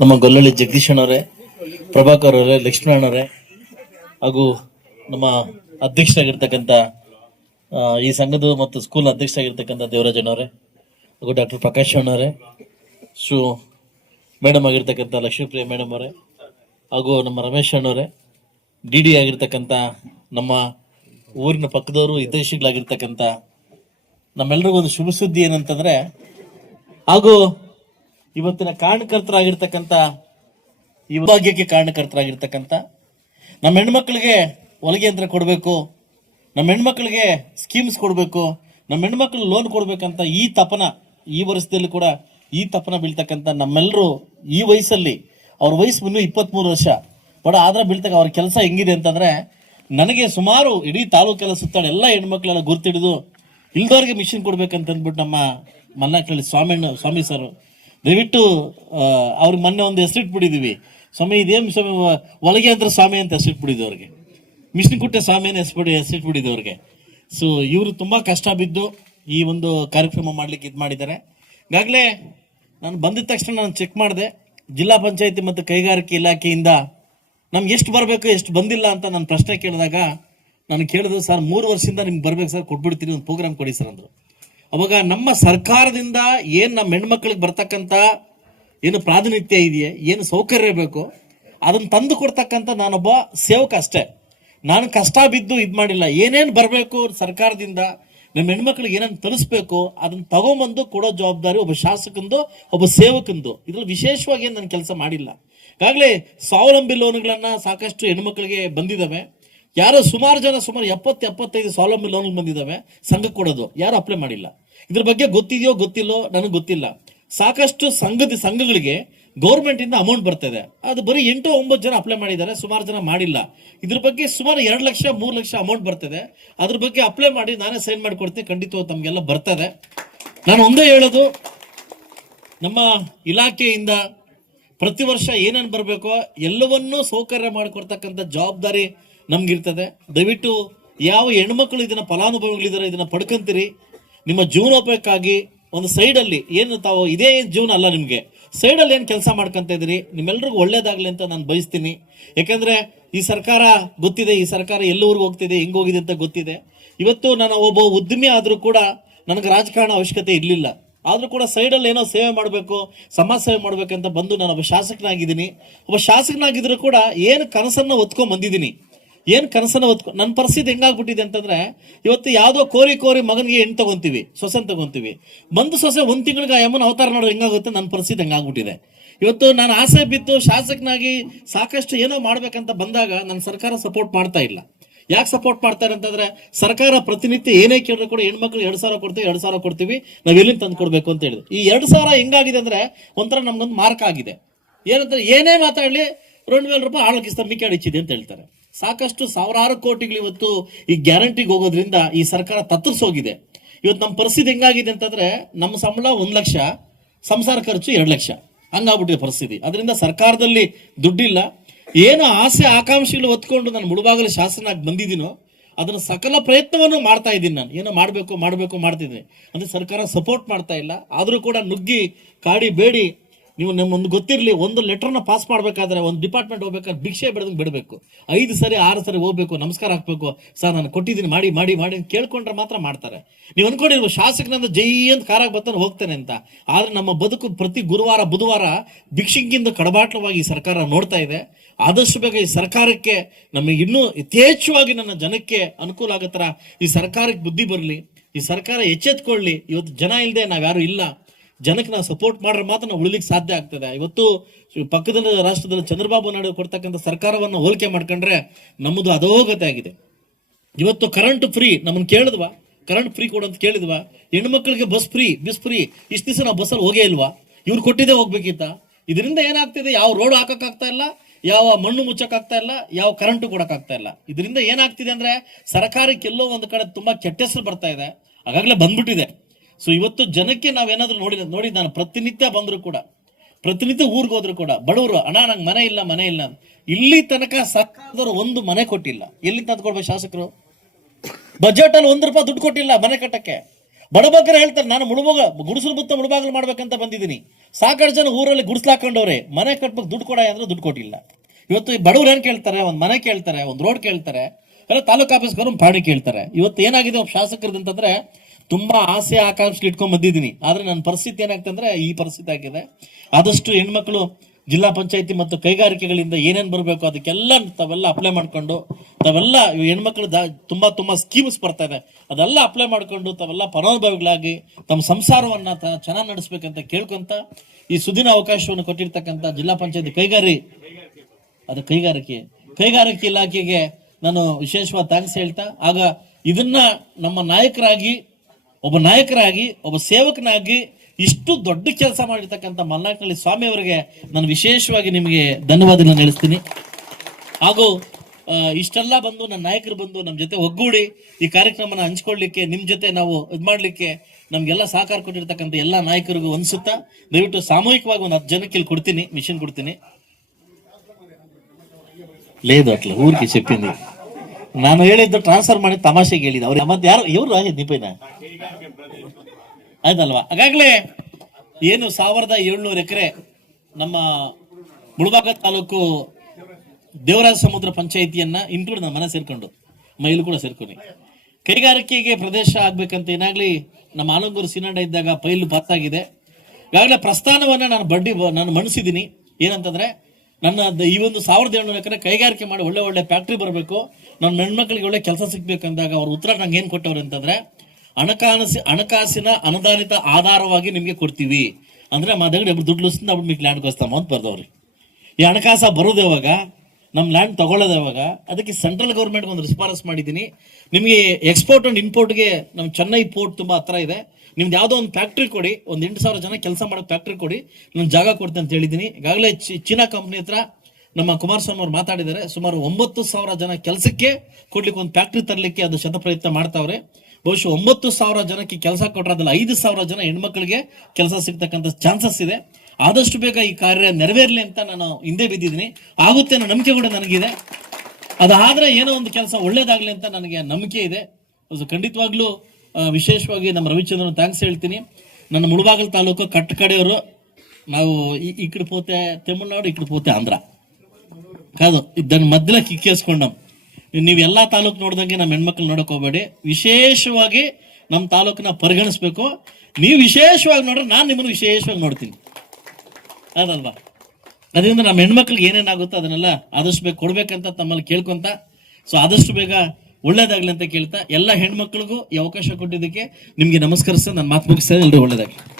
ನಮ್ಮ ಗೊಲ್ಲಳ್ಳಿ ಜಗದೀಶಣ್ಣವರೇ ಪ್ರಭಾಕರ್ ಅವರೇ ಲಕ್ಷ್ಮಣರೇ ಹಾಗೂ ನಮ್ಮ ಅಧ್ಯಕ್ಷರಾಗಿರ್ತಕ್ಕಂಥ ಈ ಸಂಘದ ಮತ್ತು ಸ್ಕೂಲ್ ಅಧ್ಯಕ್ಷರಾಗಿರ್ತಕ್ಕಂಥ ದೇವರಾಜಣ್ಣವರೇ ಹಾಗೂ ಡಾಕ್ಟರ್ ಪ್ರಕಾಶ್ ಅಣ್ಣವರೇ ಶು ಮೇಡಮ್ ಆಗಿರ್ತಕ್ಕಂಥ ಲಕ್ಷ್ಮೀಪ್ರಿಯ ಮೇಡಮ್ ಅವರೇ, ಹಾಗೂ ನಮ್ಮ ರಮೇಶ್ ಅಣ್ಣವರೇ ಡಿ ಡಿ ಆಗಿರ್ತಕ್ಕಂಥ ನಮ್ಮ ಊರಿನ ಪಕ್ಕದವರು, ಹಿತೈಷಿಗಳಾಗಿರ್ತಕ್ಕಂಥ ನಮ್ಮೆಲ್ಲರಿಗೂ ಒಂದು ಶುಭ ಸುದ್ದಿ ಏನಂತಂದ್ರೆ, ಹಾಗೂ ಇವತ್ತಿನ ಕಾರಣಕರ್ತರಾಗಿರ್ತಕ್ಕಂಥ, ಈ ಭಾಗ್ಯಕ್ಕೆ ಕಾರಣಕರ್ತರಾಗಿರ್ತಕ್ಕಂಥ, ನಮ್ಮ ಹೆಣ್ಮಕ್ಳಿಗೆ ಹೊಲಿಗೆ ಯಂತ್ರ ಕೊಡಬೇಕು, ನಮ್ಮ ಹೆಣ್ಮಕ್ಳಿಗೆ ಸ್ಕೀಮ್ಸ್ ಕೊಡಬೇಕು, ನಮ್ಮ ಹೆಣ್ಮಕ್ಳು ಲೋನ್ ಕೊಡಬೇಕಂತ ಈ ತಪನ, ಈ ವರ್ಷದಲ್ಲಿ ಕೂಡ ಈ ತಪನ ಬೀಳ್ತಕ್ಕಂಥ ನಮ್ಮೆಲ್ಲರೂ ಈ ವಯಸ್ಸಲ್ಲಿ, ಅವ್ರ ವಯಸ್ಸು ಇನ್ನೂ ಇಪ್ಪತ್ತ್ಮೂರು ವರ್ಷ, ಬಟ್ ಆದ್ರೆ ಬೀಳ್ತಕ್ಕ ಅವ್ರ ಕೆಲಸ ಹೆಂಗಿದೆ ಅಂತಂದ್ರೆ, ನನಗೆ ಸುಮಾರು ಇಡೀ ತಾಲೂಕೆಲ್ಲ ಸುತ್ತಾಡ ಎಲ್ಲ ಹೆಣ್ಮಕ್ಳೆಲ್ಲ ಗುರ್ತಿಡಿದು ಇಲ್ದವ್ರಿಗೆ ಮಿಷಿನ್ ಕೊಡ್ಬೇಕಂತ ಅಂದ್ಬಿಟ್ಟು ನಮ್ಮ ಮಲ್ನಾಕ್ರಲ್ಲಿ ಸ್ವಾಮಿ ಸ್ವಾಮಿ ಸರ್ ದಯವಿಟ್ಟು ಅವ್ರಿಗೆ ಮೊನ್ನೆ ಒಂದು ಹೆಸರಿಟ್ಬಿಟ್ಟಿದೀವಿ ಸ್ವಾಮಿ, ಇದೇನು ಸ್ವಾಮಿ ಒಳಗೆ ಅಂದ್ರೆ ಸ್ವಾಮಿ ಅಂತ ಹೆಸರಿಟ್ಬಿಟ್ಟಿದ್ವಿ ಅವ್ರಿಗೆ. ಮಿಷಿನ್ ಕುಟ್ಟೆ ಸ್ವಾಮಿ ಅಂತ ಹೆಸರು ಹೆಸರಿಟ್ಬಿಟ್ಟಿದ್ವಿ ಅವ್ರಿಗೆ. ಸೊ ಇವರು ತುಂಬಾ ಕಷ್ಟ ಬಿದ್ದು ಈ ಒಂದು ಕಾರ್ಯಕ್ರಮ ಮಾಡ್ಲಿಕ್ಕೆ ಇದು ಮಾಡಿದ್ದಾರೆ. ಈಗಾಗಲೇ ನಾನು ಬಂದಿದ ತಕ್ಷಣ ನಾನು ಚೆಕ್ ಮಾಡಿದೆ. ಜಿಲ್ಲಾ ಪಂಚಾಯತಿ ಮತ್ತು ಕೈಗಾರಿಕೆ ಇಲಾಖೆಯಿಂದ ನಮ್ಗೆ ಎಷ್ಟು ಬರಬೇಕು, ಎಷ್ಟು ಬಂದಿಲ್ಲ ಅಂತ ನಾನು ಪ್ರಶ್ನೆ ಕೇಳಿದಾಗ, ನಾನು ಕೇಳಿದ್ರು ಸರ್, ಮೂರು ವರ್ಷದಿಂದ ನಿಮ್ಗೆ ಬರ್ಬೇಕು, ಸರ್, ಕೊಟ್ಬಿಡ್ತೀನಿ, ಒಂದು ಪ್ರೋಗ್ರಾಮ್ ಕೊಡಿ, ಸರ್, ಅಂದರು. ಅವಾಗ ನಮ್ಮ ಸರ್ಕಾರದಿಂದ ಏನು ನಮ್ಮ ಹೆಣ್ಮಕ್ಳಿಗೆ ಬರ್ತಕ್ಕಂಥ ಏನು ಪ್ರಾತಿನಿಧ್ಯ ಇದೆಯೇ? ಏನು ಸೌಕರ್ಯ ಬೇಕು? ಅದನ್ನು ತಂದು ಕೊಡ್ತಕ್ಕಂಥ ನಾನೊಬ್ಬ ಸೇವಕ ಅಷ್ಟೇ. ನಾನು ಕಷ್ಟ ಬಿದ್ದು ಇದು ಮಾಡಿಲ್ಲ. ಏನೇನು ಬರಬೇಕು ಸರ್ಕಾರದಿಂದ? ನಮ್ಮ ಹೆಣ್ಮಕ್ಳಿಗೆ ಏನೇನು ತರಿಸ್ಬೇಕು ಅದನ್ನ ತಗೊಂಬಂದು ಕೊಡೋ ಜವಾಬ್ದಾರಿ ಒಬ್ಬ ಶಾಸಕಂದು, ಒಬ್ಬ ಸೇವಕಂದು. ಇದ್ರಲ್ಲಿ ವಿಶೇಷವಾಗಿ ಏನು ನಾನು ಕೆಲಸ ಮಾಡಿಲ್ಲ. ಈಗಾಗಲೇ ಸ್ವಾವಲಂಬಿ ಲೋನ್ಗಳನ್ನು ಸಾಕಷ್ಟು ಹೆಣ್ಮಕ್ಳಿಗೆ ಬಂದಿದ್ದಾವೆ ಯಾರೋ ಸುಮಾರು ಜನ, ಸುಮಾರು ಎಪ್ಪತ್ತು, ಎಪ್ಪತ್ತೈದು ಸ್ವಾವಲಂಬಿ ಲೋನ್ಗಳು ಬಂದಿದ್ದಾವೆ ಸಂಘಕ್ಕೆ ಕೊಡೋದು. ಯಾರು ಅಪ್ಲೈ ಮಾಡಿಲ್ಲ. ಇದ್ರ ಬಗ್ಗೆ ಗೊತ್ತಿದೆಯೋ ಗೊತ್ತಿಲ್ಲೋ ನನಗೆ ಗೊತ್ತಿಲ್ಲ. ಸಾಕಷ್ಟು ಸಂಘದ ಸಂಘಗಳಿಗೆ ಗೌರ್ಮೆಂಟ್ ಇಂದ ಅಮೌಂಟ್ ಬರ್ತದೆ. ಅದು ಬರೀ ಎಂಟು ಒಂಬತ್ತು ಜನ ಅಪ್ಲೈ ಮಾಡಿದ್ದಾರೆ, ಸುಮಾರು ಜನ ಮಾಡಿಲ್ಲ. ಇದ್ರ ಬಗ್ಗೆ ಸುಮಾರು ಎರಡು ಲಕ್ಷ, ಮೂರು ಲಕ್ಷ ಅಮೌಂಟ್ ಬರ್ತದೆ. ಅದ್ರ ಬಗ್ಗೆ ಅಪ್ಲೈ ಮಾಡಿ ನಾನೇ ಸೈನ್ ಮಾಡಿಕೊಡ್ತೀನಿ. ಖಂಡಿತವಾಗಿ ತಮಗೆಲ್ಲ ಬರ್ತದೆ. ನಾನು ಒಂದೇ ಹೇಳೋದು, ನಮ್ಮ ಇಲಾಖೆಯಿಂದ ಪ್ರತಿ ವರ್ಷ ಏನೇನು ಬರಬೇಕೋ ಎಲ್ಲವನ್ನೂ ಸೌಕರ್ಯ ಮಾಡಿಕೊಡ್ತಕ್ಕಂಥ ಜವಾಬ್ದಾರಿ ನಮ್ಗಿರ್ತದೆ. ದಯವಿಟ್ಟು ಯಾವ ಹೆಣ್ಮಕ್ಳು ಇದನ್ನ ಫಲಾನುಭವಿಗಳಿದ್ದಾರೆ ಇದನ್ನ ಪಡ್ಕೊಂತೀರಿ. ನಿಮ್ಮ ಜೀವನೋಪಾಯಕ್ಕಾಗಿ ಒಂದು ಸೈಡಲ್ಲಿ ಏನು ತಾವು, ಇದೇ ಜೀವನ ಅಲ್ಲ ನಿಮಗೆ. ಸೈಡಲ್ಲಿ ಏನು ಕೆಲಸ ಮಾಡ್ಕೊಂತ ಇದ್ದೀರಿ, ನಿಮ್ಮೆಲ್ರಿಗೂ ಒಳ್ಳೇದಾಗ್ಲಿ ಅಂತ ನಾನು ಬಯಸ್ತೀನಿ. ಯಾಕಂದ್ರೆ ಈ ಸರ್ಕಾರ ಗೊತ್ತಿದೆ, ಈ ಸರ್ಕಾರ ಎಲ್ಲೂರಿಗೆ ಹೋಗ್ತಿದೆ, ಹೆಂಗೆ ಹೋಗಿದೆ ಅಂತ ಗೊತ್ತಿದೆ. ಇವತ್ತು ನಾನು ಒಬ್ಬ ಉದ್ಯಮಿ ಆದರೂ ಕೂಡ ನನಗೆ ರಾಜಕಾರಣ ಅವಶ್ಯಕತೆ ಇರಲಿಲ್ಲ. ಆದ್ರೂ ಕೂಡ ಸೈಡಲ್ಲಿ ಏನೋ ಸೇವೆ ಮಾಡಬೇಕು, ಸಮಾಜ ಸೇವೆ ಮಾಡಬೇಕಂತ ಬಂದು ನಾನು ಒಬ್ಬ ಶಾಸಕನಾಗಿದ್ದೀನಿ. ಒಬ್ಬ ಶಾಸಕನಾಗಿದ್ದರೂ ಕೂಡ ಏನು ಕನಸನ್ನು ಹೊತ್ಕೊಂಡ್ ಬಂದಿದ್ದೀನಿ. ಏನು ಕನಸನ್ನು ಹೊತ್ಕೊ ನನ್ನ ಪರಿಸ್ಥಿತಿ ಹೆಂಗಾಗ್ಬಿಟ್ಟಿದೆ ಅಂತಂದ್ರೆ, ಇವತ್ತು ಯಾವುದೋ ಕೋರಿ ಕೋರಿ ಮಗನಿಗೆ ಹೆಣ್ಣು ತಗೊಂತೀವಿ, ಸೊಸೆನ ತಗೊಂತೀವಿ. ಬಂದು ಸೊಸೆ ಒಂದು ತಿಂಗಳಿಗೆ ಅಮ್ಮನ ಅವತಾರ ನೋಡೋ ಹೆಂಗಾಗುತ್ತೆ? ನನ್ನ ಪರಿಸ್ಥಿತಿ ಹೆಂಗಾಗ್ಬಿಟ್ಟಿದೆ. ಇವತ್ತು ನಾನು ಆಸೆ ಬಿತ್ತು ಶಾಸಕನಾಗಿ ಸಾಕಷ್ಟು ಏನೋ ಮಾಡ್ಬೇಕಂತ ಬಂದಾಗ ನನ್ನ ಸರ್ಕಾರ ಸಪೋರ್ಟ್ ಮಾಡ್ತಾ ಇಲ್ಲ. ಯಾಕೆ ಸಪೋರ್ಟ್ ಮಾಡ್ತಾರೆ ಅಂತಂದ್ರೆ, ಸರ್ಕಾರ ಪ್ರತಿನಿತ್ಯ ಏನೇ ಕೇಳಿದ್ರು ಕೂಡ ಹೆಣ್ಮಕ್ಳು ಎರಡು ಸಾವಿರ ಕೊಡ್ತೀವಿ, ಎರಡು ಸಾವಿರ ಕೊಡ್ತೀವಿ, ನಾವು ಎಲ್ಲಿಂದ ತಂದು ಕೊಡ್ಬೇಕು ಅಂತ ಹೇಳಿದ್ರು. ಈ ಎರಡು ಸಾವಿರ ಹೆಂಗಾಗಿದೆ ಅಂದ್ರೆ ಒಂಥರ ನಮ್ಗೊಂದು ಮಾರ್ಕ್ ಆಗಿದೆ. ಏನಂದ್ರೆ ಏನೇ ಮಾತಾಡಲಿ, ರೆಂಡು ವೇಲ ರೂಪಾಯಿ ಆಳಕಿಸ್ತಾ ಮಿಕ್ಕಾಡಿಚ್ಚಿದೆ ಅಂತ ಹೇಳ್ತಾರೆ. ಸಾಕಷ್ಟು ಸಾವಿರಾರು ಕೋಟಿಗಳು ಇವತ್ತು ಈ ಗ್ಯಾರಂಟಿಗೆ ಹೋಗೋದ್ರಿಂದ ಈ ಸರ್ಕಾರ ತತ್ತರಿಸೋಗಿದೆ. ಇವತ್ತು ನಮ್ಮ ಪರಿಸ್ಥಿತಿ ಹೆಂಗಾಗಿದೆ ಅಂತಂದ್ರೆ ನಮ್ಮ ಸಂಬಳ ಒಂದು ಲಕ್ಷ, ಸಂಸಾರ ಖರ್ಚು ಎರಡು ಲಕ್ಷ. ಹಂಗಾಗ್ಬಿಟ್ಟಿದೆ ಪರಿಸ್ಥಿತಿ. ಅದರಿಂದ ಸರ್ಕಾರದಲ್ಲಿ ದುಡ್ಡಿಲ್ಲ. ಏನು ಆಸೆ, ಆಕಾಂಕ್ಷೆಗಳು ಹೊತ್ಕೊಂಡು ನಾನು ಮುಳುಬಾಗಲ ಶಾಸನಾಗಿ ಬಂದಿದ್ದೀನೋ, ಅದನ್ನು ಸಕಲ ಪ್ರಯತ್ನವನ್ನು ಮಾಡ್ತಾ ಇದ್ದೀನಿ ನಾನು. ಏನೋ ಮಾಡಬೇಕು ಮಾಡಬೇಕು, ಮಾಡ್ತಿದ್ದೀನಿ. ಅಂದರೆ ಸರ್ಕಾರ ಸಪೋರ್ಟ್ ಮಾಡ್ತಾ ಇಲ್ಲ. ಆದರೂ ಕೂಡ ನುಗ್ಗಿ, ಕಾಡಿ, ಬೇಡಿ ನೀವು ನಿಮ್ಮೊಂದು ಗೊತ್ತಿರಲಿ, ಒಂದು ಲೆಟರ್ನ ಪಾಸ್ ಮಾಡಬೇಕಾದ್ರೆ, ಒಂದು ಡಿಪಾರ್ಟ್ಮೆಂಟ್ ಹೋಗ್ಬೇಕಾದ್ರೆ ಭಿಕ್ಷೆ ಬೆಳೆದಂಗೆ ಬಿಡಬೇಕು. ಐದು ಸರಿ, ಆರು ಸರಿ ಹೋಗ್ಬೇಕು, ನಮಸ್ಕಾರ ಹಾಕ್ಬೇಕು, ಸರ್, ನಾನು ಕೊಟ್ಟಿದ್ದೀನಿ, ಮಾಡಿ ಮಾಡಿ ಮಾಡಿ ಕೇಳ್ಕೊಂಡ್ರೆ ಮಾತ್ರ ಮಾಡ್ತಾರೆ. ನೀವು ಅನ್ಕೊಂಡಿರ್ಬೋದು, ಶಾಸಕನಂದ ಜೈ ಅಂತ ಕಾರಾಗ ಬರ್ತಾನೆ, ಹೋಗ್ತಾನೆ ಅಂತ. ಆದರೆ ನಮ್ಮ ಬದುಕು ಪ್ರತಿ ಗುರುವಾರ, ಬುಧವಾರ ಭಿಕ್ಷಿಂಗಿಂದ ಕಡಬಾಟ್ಲವಾಗಿ ಸರ್ಕಾರ ನೋಡ್ತಾ ಇದೆ. ಆದಷ್ಟು ಬೇಗ ಈ ಸರ್ಕಾರಕ್ಕೆ ನಮಗೆ ಇನ್ನೂ ಯಥೇಚ್ಛವಾಗಿ ನನ್ನ ಜನಕ್ಕೆ ಅನುಕೂಲ ಆಗತ್ತರ ಈ ಸರ್ಕಾರಕ್ಕೆ ಬುದ್ಧಿ ಬರಲಿ, ಈ ಸರ್ಕಾರ ಎಚ್ಚೆತ್ಕೊಳ್ಳಿ. ಇವತ್ತು ಜನ ಇಲ್ಲದೆ ನಾವ್ಯಾರು ಇಲ್ಲ. ಜನಕ್ಕೆ ನಾವು ಸಪೋರ್ಟ್ ಮಾಡ್ರೆ ಮಾತ್ರ ನಾವು ಉಳಿಲಿಕ್ಕೆ ಸಾಧ್ಯ ಆಗ್ತದೆ. ಇವತ್ತು ಪಕ್ಕದ ರಾಷ್ಟ್ರದಲ್ಲಿ ಚಂದ್ರಬಾಬು ನಾಯ್ಡು ಕೊಡ್ತಕ್ಕಂಥ ಸರ್ಕಾರವನ್ನು ಹೋಲಿಕೆ ಮಾಡ್ಕೊಂಡ್ರೆ ನಮ್ಮದು ಅಧೋಗತೆ ಆಗಿದೆ. ಇವತ್ತು ಕರೆಂಟ್ ಫ್ರೀ ನಮ್ಮನ್ನು ಕೇಳಿದ್ವಾ? ಕರೆಂಟ್ ಫ್ರೀ ಕೊಡು ಅಂತ ಕೇಳಿದ್ವಾ? ಹೆಣ್ಮಕ್ಳಿಗೆ ಬಸ್ ಫ್ರೀ ಬಿಸ್ ಫ್ರೀ ಇಷ್ಟು ದಿವಸ ನಾವು ಬಸ್ಸಲ್ಲಿ ಹೋಗೇ ಇಲ್ವಾ? ಇವ್ರು ಕೊಟ್ಟಿದ್ದೇ ಹೋಗ್ಬೇಕಿತ್ತ? ಇದರಿಂದ ಏನಾಗ್ತಿದೆ? ಯಾವ ರೋಡ್ ಹಾಕಕ್ಕಾಗ್ತಾ ಇಲ್ಲ, ಯಾವ ಮಣ್ಣು ಮುಚ್ಚಕ್ಕಾಗ್ತಾ ಇಲ್ಲ, ಯಾವ ಕರೆಂಟ್ ಕೊಡಕ್ಕಾಗ್ತಾ ಇಲ್ಲ. ಇದರಿಂದ ಏನಾಗ್ತಿದೆ ಅಂದ್ರೆ ಸರ್ಕಾರಕ್ಕೆ ಎಲ್ಲೋ ಒಂದು ಕಡೆ ತುಂಬಾ ಕೆಟ್ಟ ಹೆಸರು ಬರ್ತಾ ಇದೆ. ಆಗಾಗಲೇ ಬಂದ್ಬಿಟ್ಟಿದೆ. ಸೊ ಇವತ್ತು ಜನಕ್ಕೆ ನಾವೇನಾದ್ರೂ ನೋಡಿ ನೋಡಿ ನಾನು ಪ್ರತಿನಿತ್ಯ ಬಂದ್ರು ಕೂಡ, ಪ್ರತಿನಿತ್ಯ ಊರಿಗೆ ಹೋದ್ರು ಕೂಡ, ಬಡವರು, ಅಣ್ಣ ನಂಗೆ ಮನೆ ಇಲ್ಲ ಮನೆ ಇಲ್ಲ, ಇಲ್ಲಿ ತನಕ ಸರ್ಕಾರದವರು ಒಂದು ಮನೆ ಕೊಟ್ಟಿಲ್ಲ. ಎಲ್ಲಿ ತಂದ್ಕೊಡ್ಬೇಕು ಶಾಸಕರು? ಬಜೆಟ್ ಅಲ್ಲಿ ಒಂದ್ ರೂಪಾಯಿ ದುಡ್ಡು ಕೊಟ್ಟಿಲ್ಲ ಮನೆ ಕಟ್ಟಕ್ಕೆ. ಬಡಬಗ್ಗರು ಹೇಳ್ತಾರೆ, ನಾನು ಮುಳುಬಾಗ ಗುಡಿಸಲು ಬುತ್ತ ಮುಳುಬಾಗಲು ಮಾಡ್ಬೇಕಂತ ಬಂದಿದ್ದೀನಿ. ಸಾಕಷ್ಟು ಜನ ಊರಲ್ಲಿ ಗುಡಿಸ್ಲು ಹಾಕೊಂಡವ್ರೆ, ಮನೆ ಕಟ್ಬೇಕು, ದುಡ್ಡು ಕೊಡ ಅಂದ್ರೆ ದುಡ್ಡು ಕೊಟ್ಟಿಲ್ಲ. ಇವತ್ತು ಈ ಬಡವ್ರು ಏನ್ ಕೇಳ್ತಾರೆ? ಒಂದ್ ಮನೆ ಕೇಳ್ತಾರೆ, ಒಂದ್ ರೋಡ್ ಕೇಳ್ತಾರೆ, ಎಲ್ಲ ತಾಲೂಕು ಆಫೀಸ್ಗೆ ಒಂದು ಕೇಳ್ತಾರೆ. ಇವತ್ತು ಏನಾಗಿದೆ ಒಬ್ಬ ಶಾಸಕರದ್ದು ಅಂತಂದ್ರೆ ತುಂಬಾ ಆಸೆ ಆಕಾಂಕ್ಷೆ ಇಟ್ಕೊಂಡ್ ಬಂದಿದ್ದೀನಿ. ಆದ್ರೆ ನನ್ನ ಪರಿಸ್ಥಿತಿ ಏನಾಗ್ತಂದ್ರೆ ಈ ಪರಿಸ್ಥಿತಿ ಆಗಿದೆ. ಆದಷ್ಟು ಹೆಣ್ಮಕ್ಳು ಜಿಲ್ಲಾ ಪಂಚಾಯತಿ ಮತ್ತು ಕೈಗಾರಿಕೆಗಳಿಂದ ಏನೇನು ಬರಬೇಕು ಅದಕ್ಕೆಲ್ಲ ತಾವೆಲ್ಲ ಅಪ್ಲೈ ಮಾಡ್ಕೊಂಡು, ತಾವೆಲ್ಲ ಹೆಣ್ಮಕ್ಳು ತುಂಬಾ ತುಂಬಾ ಸ್ಕೀಮ್ಸ್ ಬರ್ತಾ ಇದೆ. ಅದೆಲ್ಲ ಅಪ್ಲೈ ಮಾಡ್ಕೊಂಡು ತಾವೆಲ್ಲ ಫಲಾನುಭವಿಗಳಾಗಿ ತಮ್ಮ ಸಂಸಾರವನ್ನ ಚೆನ್ನಾಗಿ ನಡೆಸ್ಬೇಕಂತ ಕೇಳ್ಕೊಂತ ಈ ಸುದಿನ ಅವಕಾಶವನ್ನು ಕೊಟ್ಟಿರ್ತಕ್ಕಂಥ ಜಿಲ್ಲಾ ಪಂಚಾಯತಿ ಕೈಗಾರಿ, ಅದು ಕೈಗಾರಿಕೆ. ಕೈಗಾರಿಕೆ ಇಲಾಖೆಗೆ ನಾನು ವಿಶೇಷವಾದ ಥ್ಯಾಂಕ್ಸ್ ಹೇಳ್ತಾ, ಆಗ ಇದನ್ನ ನಮ್ಮ ನಾಯಕರಾಗಿ ಒಬ್ಬ ನಾಯಕರಾಗಿ ಒಬ್ಬ ಸೇವಕನಾಗಿ ಇಷ್ಟು ದೊಡ್ಡ ಕೆಲಸ ಮಾಡಿರ್ತಕ್ಕಂಥ ಮಲ್ನಾಕ್ನಳ್ಳಿ ಸ್ವಾಮಿ ಅವರಿಗೆ ನಾನು ವಿಶೇಷವಾಗಿ ನಿಮಗೆ ಧನ್ಯವಾದಗಳನ್ನು ತಿಳಿಸ್ತೀನಿ ಹಾಗೂ ಆ, ಇಷ್ಟೆಲ್ಲ ಬಂದು ನನ್ನ ನಾಯಕರು ಬಂದು ನಮ್ಮ ಜೊತೆ ಒಗ್ಗೂಡಿ ಈ ಕಾರ್ಯಕ್ರಮನ ಹಂಚ್ಕೊಳ್ಳಿಕ್ಕೆ ನಿಮ್ಮ ಜೊತೆ ನಾವು ಇದು ಮಾಡಲಿಕ್ಕೆ ನಮ್ಗೆಲ್ಲ ಸಹಕಾರ ಕೊಟ್ಟಿರ್ತಕ್ಕಂಥ ಎಲ್ಲ ನಾಯಕರಿಗೂ ಅನ್ಸುತ್ತಾ ದಯವಿಟ್ಟು ಸಾಮೂಹಿಕವಾಗಿ ಒಂದು ಹತ್ತು ಜನಕ್ಕೆ ಇಲ್ಲಿ ಕೊಡ್ತೀನಿ ಮಿಷನ್ ಕೊಡ್ತೀನಿ లేదు అట్లా ఊరికి చెప్పింది ನಾನು ಹೇಳಿದ್ದು ಟ್ರಾನ್ಸ್ಫರ್ ಮಾಡಿ ತಮಾಷೆಗೆ ಹೇಳಿದ ಅವ್ರಿಗೆ ಮತ್ತೆ ಯಾರು ಇವರು ನಿಪೈನ ಆಯ್ತಲ್ವಾ? ಹಾಗಾಗ್ಲೇ ಏನು ಸಾವಿರದ ಏಳ್ನೂರು ಎಕರೆ ನಮ್ಮ ಮುಳಬಾಗ ತಾಲೂಕು ದೇವರಾಜ ಸಮುದ್ರ ಪಂಚಾಯಿತಿಯನ್ನ ಇನ್ಕ್ಲೂಡ್ ನಮ್ಮ ಮನೆ ಸೇರ್ಕೊಂಡು, ಮೈಲು ಕೂಡ ಸೇರ್ಕೊಂಡು ಕೈಗಾರಿಕೆಗೆ ಪ್ರದೇಶ ಆಗ್ಬೇಕಂತ ಏನಾಗ್ಲಿ ನಮ್ಮ ಆಲಂಗೂರು ಸಿನಾಂಡ ಇದ್ದಾಗ ಪೈಲು ಬತ್ತಾಗಿದೆ ಈಗಾಗಲೇ ಪ್ರಸ್ಥಾನವನ್ನ ನಾನು ಬಡ್ಡಿ ನಾನು ಮಣಿಸಿದ್ದೀನಿ ಏನಂತಂದ್ರೆ ನನ್ನ ಈ ಒಂದು ಸಾವಿರದ ಏಳ್ನೂರು ಎಕರೆ ಕೈಗಾರಿಕೆ ಮಾಡಿ ಒಳ್ಳೆ ಒಳ್ಳೆ ಫ್ಯಾಕ್ಟ್ರಿ ಬರಬೇಕು. ನನ್ನ ಹೆಣ್ಮಕ್ಳಿಗೆ ಒಳ್ಳೆ ಕೆಲಸ ಸಿಗ್ಬೇಕಂದಾಗ ಅವ್ರ ಉತ್ತರ ನಂಗೆ ಏನು ಕೊಟ್ಟವ್ರು ಅಂತಂದ್ರೆ ಹಣಕಾಸು ಹಣಕಾಸಿನ ಅನುದಾನಿತ ಆಧಾರವಾಗಿ ನಿಮಗೆ ಕೊಡ್ತೀವಿ. ಅಂದ್ರೆ ಮಾ ದಗಡೆ ದುಡ್ಡು ಲಿಸ್ತಿಂದ ಅವ್ರು మీకు ಲ್ಯಾಂಡ್ ಕೊಡ್ತಾಮ ಅಂತ ಬರ್ದವ್ರಿ. ಈ ಹಣಕಾಸ ಬರೋದು ಯಾವಾಗ? ನಮ್ಮ ಲ್ಯಾಂಡ್ ತಗೊಳ್ಳೋದು ಯಾವಾಗ? ಅದಕ್ಕೆ ಸೆಂಟ್ರಲ್ ಗೌರ್ಮೆಂಟ್ಗೆ ಒಂದು ಶಿಫಾರಸ್ ಮಾಡಿದ್ದೀನಿ. ನಿಮಗೆ ಎಕ್ಸ್ಪೋರ್ಟ್ ಅಂಡ್ ಇಂಪೋರ್ಟ್ಗೆ ನಮ್ಮ ಚೆನ್ನೈ ಪೋರ್ಟ್ ತುಂಬ ಹತ್ರ ಇದೆ. ನಿಮ್ದು ಯಾವುದೋ ಒಂದು ಫ್ಯಾಕ್ಟ್ರಿ ಕೊಡಿ, ಒಂದು ಎಂಟು ಸಾವಿರ ಜನ ಕೆಲಸ ಮಾಡೋ ಫ್ಯಾಕ್ಟ್ರಿ ಕೊಡಿ, ನಾನು ಜಾಗ ಕೊಡ್ತೀನಿ ಅಂತ ಹೇಳಿದ್ದೀನಿ. ಈಗಾಗಲೇ ಚೀನಾ ಕಂಪ್ನಿ ಹತ್ರ ನಮ್ಮ ಕುಮಾರಸ್ವಾಮಿ ಅವರು ಮಾತಾಡಿದ್ದಾರೆ, ಸುಮಾರು ಒಂಬತ್ತು ಸಾವಿರ ಜನ ಕೆಲಸಕ್ಕೆ ಕೊಡ್ಲಿಕ್ಕೆ ಒಂದು ಫ್ಯಾಕ್ಟ್ರಿ ತರಲಿಕ್ಕೆ ಅದು ಶತಪ್ರಯತ್ನ ಮಾಡ್ತಾವ್ರೆ. ಬಹುಶಃ ಒಂಬತ್ತು ಸಾವಿರ ಜನಕ್ಕೆ ಕೆಲಸ ಕೊಟ್ಟರದಲ್ಲಿ ಐದು ಸಾವಿರ ಜನ ಹೆಣ್ಮಕ್ಳಿಗೆ ಕೆಲಸ ಸಿಗ್ತಕ್ಕಂಥ ಚಾನ್ಸಸ್ ಇದೆ. ಆದಷ್ಟು ಬೇಗ ಈ ಕಾರ್ಯ ನೆರವೇರಲಿ ಅಂತ ನಾನು ಹಿಂದೆ ಬಿದ್ದಿದ್ದೀನಿ. ಆಗುತ್ತೆ ಅನ್ನೋ ನಂಬಿಕೆ ಕೂಡ ನನಗಿದೆ. ಅದಾದ್ರೆ ಏನೋ ಒಂದು ಕೆಲಸ ಒಳ್ಳೇದಾಗಲಿ ಅಂತ ನನಗೆ ನಂಬಿಕೆ ಇದೆ. ಖಂಡಿತವಾಗ್ಲೂ ವಿಶೇಷವಾಗಿ ನಮ್ಮ ರವಿಚಂದ್ರನ ಥ್ಯಾಂಕ್ಸ್ ಹೇಳ್ತೀನಿ. ನನ್ನ ಮುಳುಬಾಗಲ್ ತಾಲೂಕು ಕಟ್ಟಕಡೆಯವರು ನಾವು ಈ ಕಡೆ ಪೋತೆ ತಮಿಳ್ನಾಡು, ಈ ಕಡೆ ಪೋತೆ ಆಂಧ್ರ. ಕಾದು, ಇದನ್ನು ಮೊದಲ ಕಿಕ್ಕೇಸ್ಕೊಂಡಂ ನೀವು ಎಲ್ಲ ತಾಲೂಕು ನೋಡ್ದಂಗೆ ನಮ್ಮ ಹೆಣ್ಮಕ್ಳು ನೋಡಕ್ ವಿಶೇಷವಾಗಿ ನಮ್ಮ ತಾಲೂಕನ್ನ ಪರಿಗಣಿಸ್ಬೇಕು. ನೀವು ವಿಶೇಷವಾಗಿ ನೋಡ್ರೆ ನಾನು ನಿಮ್ಮನ್ನು ವಿಶೇಷವಾಗಿ ನೋಡ್ತೀನಿ. ಅದಲ್ವಾ? ಅದರಿಂದ ನಮ್ಮ ಹೆಣ್ಮಕ್ಳಿಗೆ ಏನೇನಾಗುತ್ತೋ ಅದನ್ನೆಲ್ಲ ಆದಷ್ಟು ಬೇಗ ಕೊಡ್ಬೇಕಂತ ತಮ್ಮಲ್ಲಿ ಕೇಳ್ಕೊಂತ. ಸೊ ಆದಷ್ಟು ಬೇಗ ಒಳ್ಳೇದಾಗ್ಲಿ ಅಂತ ಕೇಳ್ತಾ ಎಲ್ಲ ಹೆಣ್ಮಕ್ಳಿಗೂ ಈ ಅವಕಾಶ ಕೊಟ್ಟಿದ್ದಕ್ಕೆ ನಿಮ್ಗೆ ನಮಸ್ಕರಿಸ್ತಾ ನಾನು ಮಾತು ಮುಗಿಸ್ತಾ ಎಲ್ಲರೂ ಒಳ್ಳೇದಾಗ್ಲಿ.